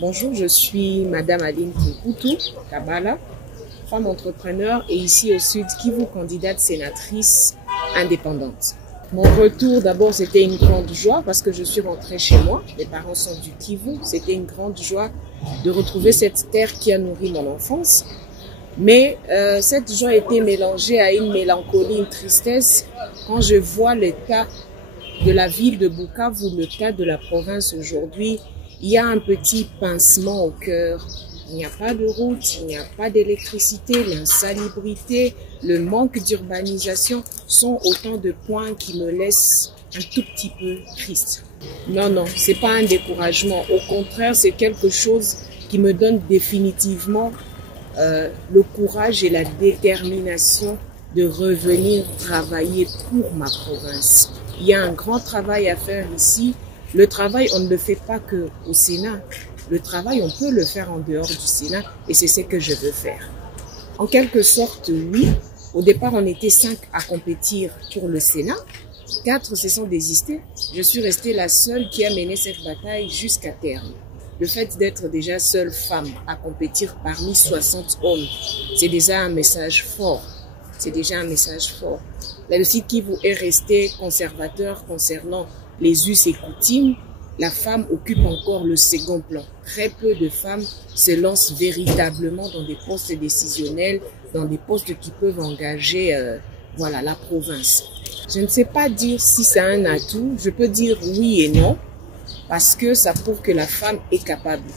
Bonjour, je suis Madame Aline Kimpoutou Kabala, femme entrepreneur et ici au Sud Kivu, candidate sénatrice indépendante. Mon retour, d'abord, c'était une grande joie parce que je suis rentrée chez moi. Mes parents sont du Kivu. C'était une grande joie de retrouver cette terre qui a nourri mon enfance. Mais cette joie a été mélangée à une mélancolie, une tristesse quand je vois l'état de la ville de Bukavu, le cas de la province aujourd'hui. Il y a un petit pincement au cœur. Il n'y a pas de route, il n'y a pas d'électricité, l'insalubrité, le manque d'urbanisation sont autant de points qui me laissent un tout petit peu triste. Non, c'est pas un découragement. Au contraire, c'est quelque chose qui me donne définitivement le courage et la détermination de revenir travailler pour ma province. Il y a un grand travail à faire ici. Le travail, on ne le fait pas qu'au Sénat. Le travail, on peut le faire en dehors du Sénat et c'est ce que je veux faire. En quelque sorte, oui. Au départ, on était 5 à compétir pour le Sénat. 4 se sont désistés. Je suis restée la seule qui a mené cette bataille jusqu'à terme. Le fait d'être déjà seule femme à compétir parmi 60 hommes, c'est déjà un message fort. C'est déjà un message fort. Là, le Sud Kivu est resté conservateur concernant les us et coutumes. La femme occupe encore le second plan. Très peu de femmes se lancent véritablement dans des postes décisionnels, dans des postes qui peuvent engager la province. Je ne sais pas dire si c'est un atout. Je peux dire oui et non, parce que ça prouve que la femme est capable.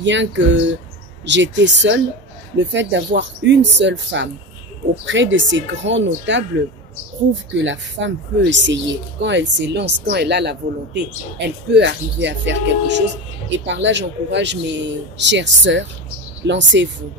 Bien que j'étais seule, le fait d'avoir une seule femme auprès de ces grands notables prouve que la femme peut essayer. Quand elle se lance, quand elle a la volonté, elle peut arriver à faire quelque chose. Et par là, j'encourage mes chères sœurs, lancez-vous.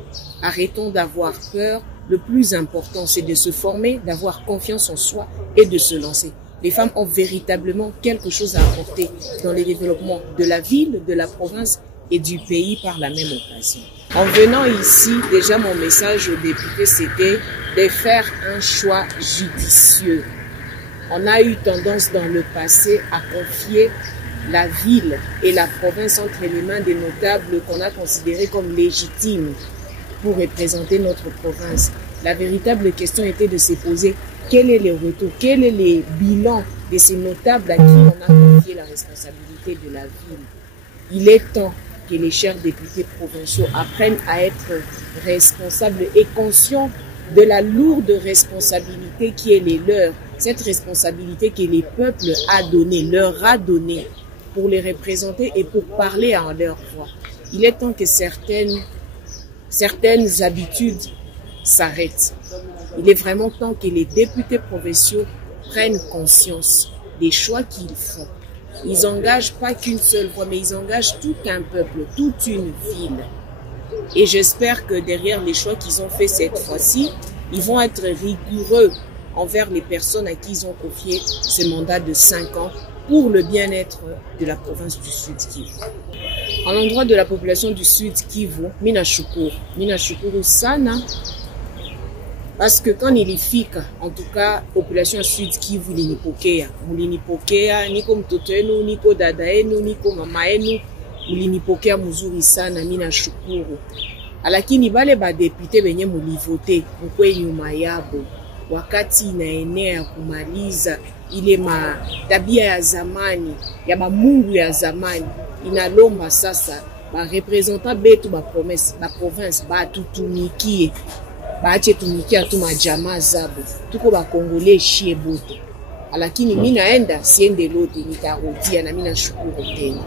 Arrêtons d'avoir peur. Le plus important, c'est de se former, d'avoir confiance en soi et de se lancer. Les femmes ont véritablement quelque chose à apporter dans le développement de la ville, de la province et du pays par la même occasion. En venant ici, déjà mon message aux députés, c'était de faire un choix judicieux. On a eu tendance dans le passé à confier la ville et la province entre les mains des notables qu'on a considérés comme légitimes pour représenter notre province. La véritable question était de se poser quel est le retour, quel est le bilan de ces notables à qui on a confié la responsabilité de la ville. Il est temps que les chers députés provinciaux apprennent à être responsables et conscients de la lourde responsabilité qui est les leurs, cette responsabilité que les peuples leur a donnée pour les représenter et pour parler en leur voix. Il est temps que certaines habitudes s'arrêtent. Il est vraiment temps que les députés provinciaux prennent conscience des choix qu'ils font. Ils n'engagent pas qu'une seule voix, mais ils engagent tout un peuple, toute une ville. Et j'espère que derrière les choix qu'ils ont faits cette fois-ci, ils vont être rigoureux envers les personnes à qui ils ont confié ce mandat de 5 ans pour le bien-être de la province du Sud Kivu. À l'endroit de la population du Sud Kivu, minashukuru sana. Parce que quand nilifika, en tout cas, population Sud Kivu mulinipokea, niko mtoto wenu, niko dada yenu, niko mama yenu, mulinipokea mzuri sana, mina shukuru. Lakini bale badepite benye mulivote, mkwe nyuma yabo, wakati inaenea kumaliza ile tabia ya zamani, ya bamungu ya zamani, inalomba sasa, representant betu ba province, batutumikie. Baache tumikia tu majamaa zabo. Tuko bakongole shie bote. Lakini mimi naenda siende lote nitarudia na mimi nashukuru tena.